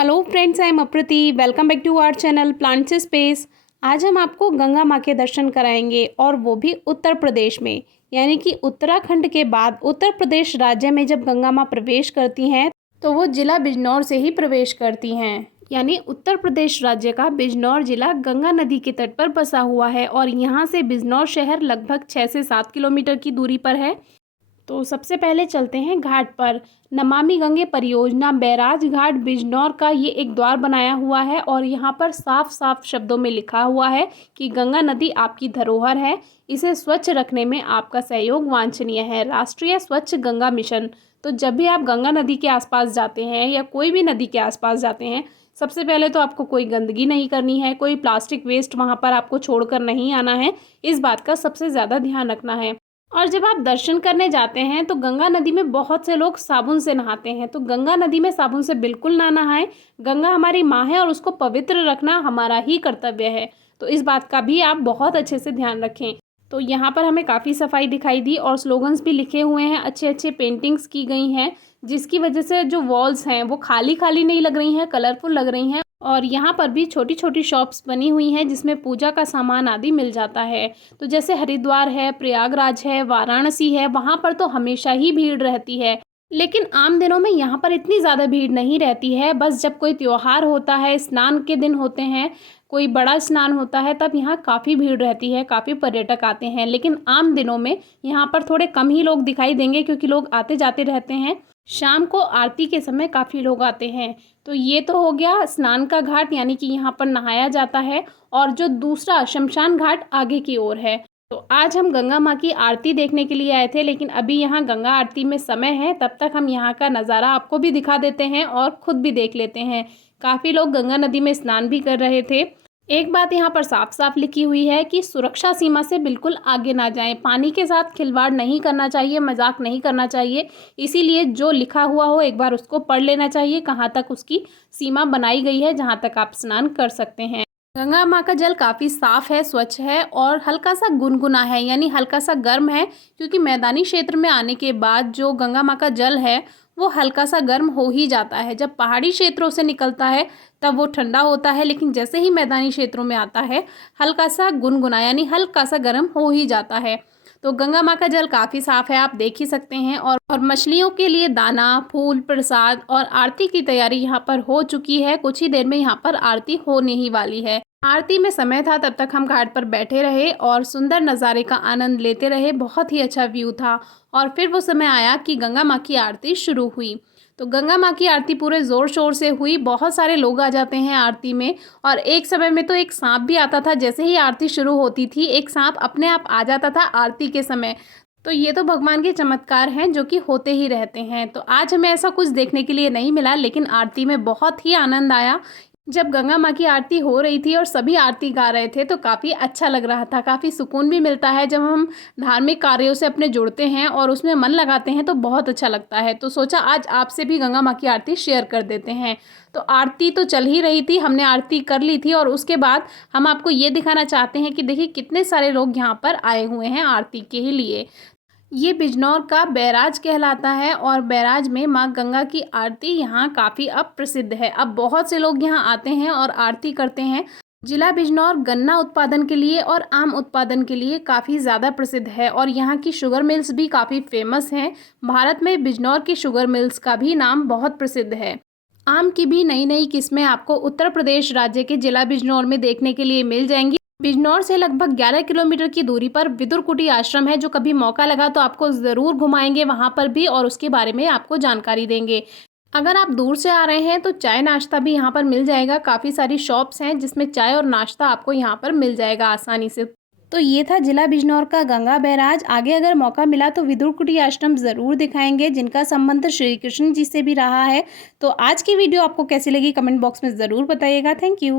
Hello friends, I am Aprati. Welcome back to our channel plants space. आज हम आपको गंगा माँ के दर्शन कराएंगे और वो भी उत्तर प्रदेश में, यानी कि उत्तराखंड के बाद उत्तर प्रदेश राज्य में जब गंगा माँ प्रवेश करती हैं तो वो जिला बिजनौर से ही प्रवेश करती हैं। यानी उत्तर प्रदेश राज्य का बिजनौर जिला गंगा नदी के तट पर बसा हुआ है और यहाँ से बिजनौर शहर लगभग 6 से 7 किलोमीटर की दूरी पर है। तो सबसे पहले चलते हैं घाट पर। नमामि गंगे परियोजना बैराज घाट बिजनौर का ये एक द्वार बनाया हुआ है और यहाँ पर साफ साफ शब्दों में लिखा हुआ है कि गंगा नदी आपकी धरोहर है, इसे स्वच्छ रखने में आपका सहयोग वांछनीय है। राष्ट्रीय स्वच्छ गंगा मिशन। तो जब भी आप गंगा नदी के आसपास जाते हैं या कोई भी नदी के आसपास जाते हैं, सबसे पहले तो आपको कोई गंदगी नहीं करनी है, कोई प्लास्टिक वेस्ट वहाँ पर आपको छोड़कर नहीं आना है। इस बात का सबसे ज़्यादा ध्यान रखना है। और जब आप दर्शन करने जाते हैं तो गंगा नदी में बहुत से लोग साबुन से नहाते हैं, तो गंगा नदी में साबुन से बिल्कुल ना नहाएं। गंगा हमारी माँ है और उसको पवित्र रखना हमारा ही कर्तव्य है, तो इस बात का भी आप बहुत अच्छे से ध्यान रखें। तो यहाँ पर हमें काफ़ी सफाई दिखाई दी और स्लोगन्स भी लिखे हुए हैं, अच्छे अच्छे पेंटिंग्स की गई हैं, जिसकी वजह से जो वॉल्स हैं वो खाली खाली नहीं लग रही हैं, कलरफुल लग रही हैं। और यहाँ पर भी छोटी छोटी शॉप्स बनी हुई हैं जिसमें पूजा का सामान आदि मिल जाता है। तो जैसे हरिद्वार है, प्रयागराज है, वाराणसी है, वहाँ पर तो हमेशा ही भीड़ रहती है, लेकिन आम दिनों में यहाँ पर इतनी ज़्यादा भीड़ नहीं रहती है। बस जब कोई त्योहार होता है, स्नान के दिन होते हैं, कोई बड़ा स्नान होता है, तब यहाँ काफ़ी भीड़ रहती है, काफ़ी पर्यटक आते हैं। लेकिन आम दिनों में यहाँ पर थोड़े कम ही लोग दिखाई देंगे क्योंकि लोग आते जाते रहते हैं। शाम को आरती के समय काफ़ी लोग आते हैं। तो ये तो हो गया स्नान का घाट, यानी कि यहाँ पर नहाया जाता है। और जो दूसरा शमशान घाट आगे की ओर है। तो आज हम गंगा माँ की आरती देखने के लिए आए थे, लेकिन अभी यहाँ गंगा आरती में समय है, तब तक हम यहाँ का नज़ारा आपको भी दिखा देते हैं और ख़ुद भी देख लेते हैं। काफ़ी लोग गंगा नदी में स्नान भी कर रहे थे। एक बात यहाँ पर साफ साफ लिखी हुई है कि सुरक्षा सीमा से बिल्कुल आगे ना जाएं, पानी के साथ खिलवाड़ नहीं करना चाहिए, मजाक नहीं करना चाहिए। इसीलिए जो लिखा हुआ हो एक बार उसको पढ़ लेना चाहिए, कहाँ तक उसकी सीमा बनाई गई है, जहाँ तक आप स्नान कर सकते हैं। गंगा माँ का जल काफ़ी साफ है, स्वच्छ है और हल्का सा गुनगुना है, यानी हल्का सा गर्म है, क्योंकि मैदानी क्षेत्र में आने के बाद जो गंगा माँ का जल है वो हल्का सा गर्म हो ही जाता है। जब पहाड़ी क्षेत्रों से निकलता है तब वो ठंडा होता है, लेकिन जैसे ही मैदानी क्षेत्रों में आता है हल्का सा गुनगुना यानी हल्का सा गर्म हो ही जाता है। तो गंगा माँ का जल काफ़ी साफ़ है, आप देख ही सकते हैं। और मछलियों के लिए दाना, फूल, प्रसाद और आरती की तैयारी यहाँ पर हो चुकी है। कुछ ही देर में यहाँ पर आरती होने ही वाली है। आरती में समय था तब तक हम घाट पर बैठे रहे और सुंदर नज़ारे का आनंद लेते रहे। बहुत ही अच्छा व्यू था। और फिर वो समय आया कि गंगा माँ की आरती शुरू हुई। तो गंगा माँ की आरती पूरे ज़ोर शोर से हुई, बहुत सारे लोग आ जाते हैं आरती में। और एक समय में तो एक सांप भी आता था, जैसे ही आरती शुरू होती थी एक सांप अपने आप आ जाता था आरती के समय। तो ये तो भगवान के चमत्कार हैं जो कि होते ही रहते हैं। तो आज हमें ऐसा कुछ देखने के लिए नहीं मिला, लेकिन आरती में बहुत ही आनंद आया। जब गंगा माँ की आरती हो रही थी और सभी आरती गा रहे थे तो काफ़ी अच्छा लग रहा था, काफ़ी सुकून भी मिलता है। जब हम धार्मिक कार्यों से अपने जुड़ते हैं और उसमें मन लगाते हैं तो बहुत अच्छा लगता है। तो सोचा आज आपसे भी गंगा माँ की आरती शेयर कर देते हैं। तो आरती तो चल ही रही थी, हमने आरती कर ली थी और उसके बाद हम आपको ये दिखाना चाहते हैं कि देखिए कितने सारे लोग यहाँ पर आए हुए हैं आरती के ही लिए। ये बिजनौर का बैराज कहलाता है और बैराज में माँ गंगा की आरती यहाँ काफ़ी अब प्रसिद्ध है। अब बहुत से लोग यहाँ आते हैं और आरती करते हैं। जिला बिजनौर गन्ना उत्पादन के लिए और आम उत्पादन के लिए काफ़ी ज़्यादा प्रसिद्ध है और यहाँ की शुगर मिल्स भी काफ़ी फेमस हैं। भारत में बिजनौर की शुगर मिल्स का भी नाम बहुत प्रसिद्ध है। आम की भी नई नई किस्में आपको उत्तर प्रदेश राज्य के जिला बिजनौर में देखने के लिए मिल जाएंगी। बिजनौर से लगभग 11 किलोमीटर की दूरी पर विदुर कुटी आश्रम है, जो कभी मौका लगा तो आपको ज़रूर घुमाएंगे वहाँ पर भी और उसके बारे में आपको जानकारी देंगे। अगर आप दूर से आ रहे हैं तो चाय नाश्ता भी यहाँ पर मिल जाएगा। काफ़ी सारी शॉप्स हैं जिसमें चाय और नाश्ता आपको यहाँ पर मिल जाएगा आसानी से। तो ये था जिला बिजनौर का गंगा बैराज। आगे अगर मौका मिला तो विदुर कुटी आश्रम ज़रूर दिखाएंगे, जिनका संबंध श्री कृष्ण जी से भी रहा है। तो आज की वीडियो आपको कैसी लगी कमेंट बॉक्स में ज़रूर बताइएगा। Thank you.